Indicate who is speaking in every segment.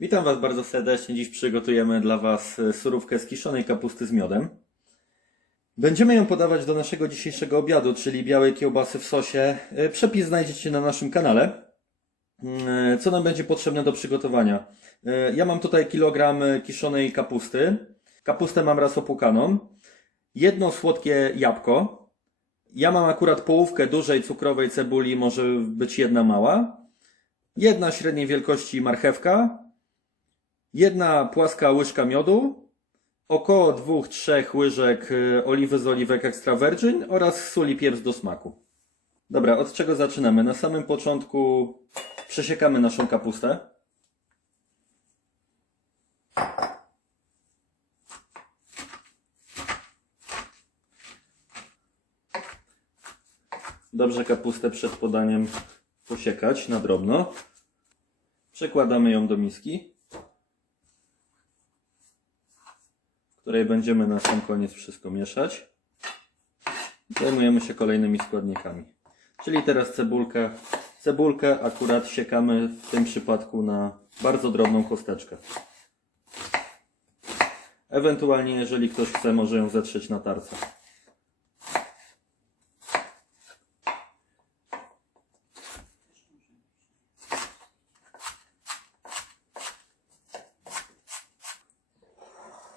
Speaker 1: Witam Was bardzo serdecznie. Dziś przygotujemy dla Was e, surówkę z kiszonej kapusty z miodem. Będziemy ją podawać do naszego dzisiejszego obiadu, czyli białej kiełbasy w sosie. E, Przepis znajdziecie na naszym kanale. Mm, e, Co nam będzie potrzebne do przygotowania? Ja mam tutaj kilogram kiszonej kapusty. Kapustę mam raz opłukaną. Jedno słodkie jabłko. Ja mam akurat połówkę dużej cukrowej cebuli, może być jedna mała. Jedna średniej wielkości marchewka, jedna płaska łyżka miodu, około 2-3 łyżek y, oliwy z oliwek extra virgin oraz sól i pieprz do smaku. Dobra, od czego zaczynamy? Na samym początku przesiekamy naszą kapustę. Dobrze kapustę przed podaniem posiekać na drobno. Przekładamy ją do miski, której będziemy na sam koniec wszystko mieszać. Zajmujemy się kolejnymi składnikami. Czyli teraz cebulkę. Cebulkę akurat siekamy w tym przypadku na bardzo drobną kosteczkę. Ewentualnie, jeżeli ktoś chce, może ją zetrzeć na tarce.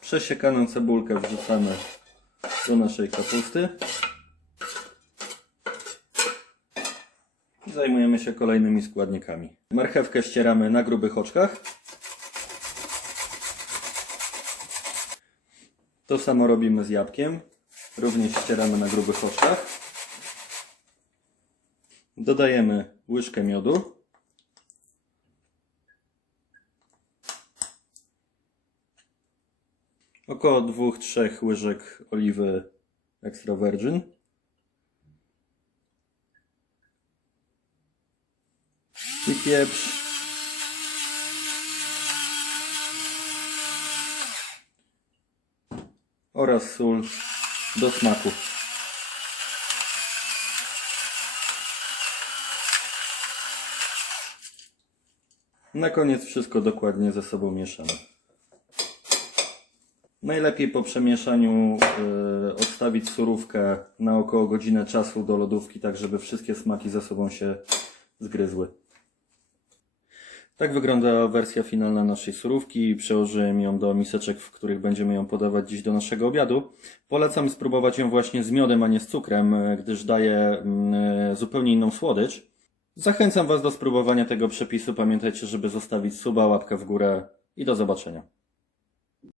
Speaker 1: Przesiekaną cebulkę wrzucamy do naszej kapusty. I Zajmujemy się kolejnymi składnikami. Marchewkę ścieramy na grubych oczkach. To samo robimy z jabłkiem. Również ścieramy na grubych oczkach. Dodajemy łyżkę miodu. Około 2-3 łyżek oliwy extra virgin. I pieprz. Oraz sól do smaku. Na koniec wszystko dokładnie ze sobą mieszamy. Najlepiej po przemieszaniu y, odstawić surówkę na około godzinę czasu do lodówki, tak żeby wszystkie smaki ze sobą się zgryzły. Tak wygląda wersja finalna naszej surówki. Przełożyłem ją do miseczek, w których będziemy ją podawać dziś do naszego obiadu. Polecam spróbować ją właśnie z miodem, a nie z cukrem, y, gdyż daje mm, zupełnie inną słodycz. Zachęcam Was do spróbowania tego przepisu. Pamiętajcie, żeby zostawić suba, łapkę w górę i do zobaczenia.